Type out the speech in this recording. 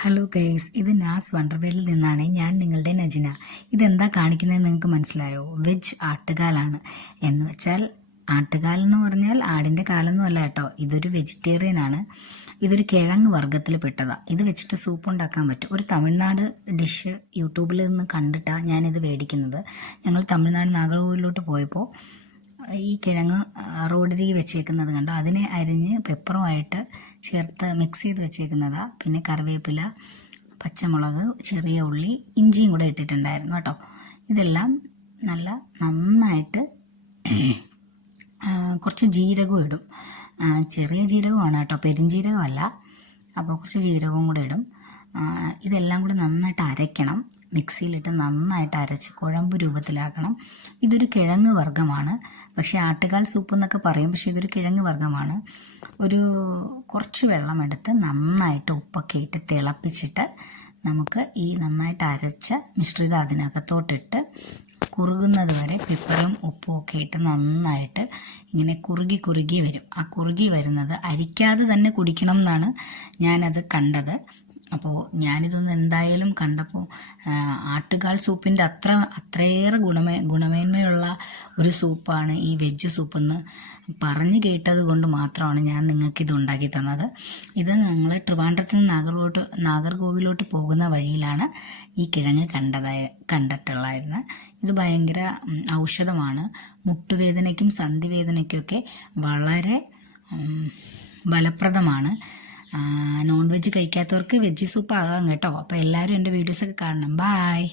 Hello guys, ഇത് നാസ് വണ്ടർവേളിൽ നിന്നാണ്. ഞാൻ നിങ്ങളുടെ നജിന. ഇതെന്താ കാണിക്കുന്നതെന്ന് നിങ്ങൾക്ക് മനസ്സിലായോ? വെജ് ആട്ടുകാലാണ്. എന്ന് വെച്ചാൽ ആട്ടുകാൽ എന്ന് പറഞ്ഞാൽ ആടിൻ്റെ കാലൊന്നും അല്ല കേട്ടോ. ഇതൊരു വെജിറ്റേറിയൻ ആണ്. ഇതൊരു കിഴങ്ങ് വർഗ്ഗത്തിൽ പെട്ടതാണ്. ഇത് വെച്ചിട്ട് സൂപ്പ് ഉണ്ടാക്കാൻ പറ്റും. ഒരു തമിഴ്നാട് ഡിഷ് യൂട്യൂബിൽ നിന്ന് കണ്ടിട്ടാണ് ഞാനിത് മേടിക്കുന്നത്. ഞങ്ങൾ തമിഴ്നാട് നാഗർകോവിലോട്ട് പോയപ്പോൾ ഈ കിഴങ്ങ് റോഡിൽ വെച്ചേക്കുന്നത് കണ്ടോ. അതിനെ അരിഞ്ഞ് പെപ്പറുമായിട്ട് ചേർത്ത് മിക്സ് ചെയ്ത് വെച്ചേക്കുന്നതാണ്. പിന്നെ കറിവേപ്പില, പച്ചമുളക്, ചെറിയ ഉള്ളി, ഇഞ്ചിയും കൂടെ ഇട്ടിട്ടുണ്ടായിരുന്നു കേട്ടോ. ഇതെല്ലാം നന്നായിട്ട് കുറച്ച് ജീരകവും ഇടും. ചെറിയ ജീരകമാണ് കേട്ടോ, പെരിഞ്ജീരകമല്ല. അപ്പോൾ കുറച്ച് ജീരകവും കൂടെ ഇടും. ഇതെല്ലാം കൂടെ നന്നായിട്ട് അരയ്ക്കണം. മിക്സിയിലിട്ട് നന്നായിട്ട് അരച്ച് കുഴമ്പ് രൂപത്തിലാക്കണം. ഇതൊരു കിഴങ്ങ് വർഗ്ഗമാണ്. പക്ഷേ ആട്ടുകാൽ സൂപ്പ് എന്നൊക്കെ പറയും, പക്ഷേ ഇതൊരു കിഴങ്ങ് വർഗ്ഗമാണ്. കുറച്ച് വെള്ളമെടുത്ത് നന്നായിട്ട് ഉപ്പൊക്കെ ഇട്ട് തിളപ്പിച്ചിട്ട് നമുക്ക് ഈ നന്നായിട്ട് അരച്ച മിശ്രിതം അതിനകത്തോട്ടിട്ട് കുറുകുന്നത് വരെ പെപ്പറും ഉപ്പും ഒക്കെ ഇട്ട് നന്നായിട്ട് ഇങ്ങനെ കുറുകി വരും. ആ കുറുകി വരുന്നത് അരിക്കാതെ തന്നെ കുടിക്കണം എന്നാണ് ഞാനത് കണ്ടത്. അപ്പോൾ ഞാനിതൊന്ന് എന്തായാലും കണ്ടപ്പോൾ ആട്ടുകാൽ സൂപ്പിൻ്റെ അത്രയേറെ ഗുണമേന്മയുള്ള ഒരു സൂപ്പാണ് ഈ വെജ് സൂപ്പെന്ന് പറഞ്ഞു കേട്ടത് കൊണ്ട് മാത്രമാണ് ഞാൻ നിങ്ങൾക്കിത് ഉണ്ടാക്കി തന്നത്. ഇത് ഞങ്ങൾ ട്രിവാൻഡ്രത്ത് നിന്ന് നാഗർകോവിലോട്ട് പോകുന്ന വഴിയിലാണ് ഈ കിഴങ്ങ് കണ്ടിട്ടുള്ളായിരുന്നത്. ഇത് ഭയങ്കര ഔഷധമാണ്. മുട്ടുവേദനയ്ക്കും സന്ധിവേദനയ്ക്കൊക്കെ വളരെ ഫലപ്രദമാണ്. നോൺ വെജ് കഴിക്കാത്തവർക്ക് വെജ് സൂപ്പ് ആകാം കേട്ടോ. അപ്പോൾ എല്ലാവരും എൻ്റെ വീഡിയോസൊക്കെ കാണണം. ബായ്.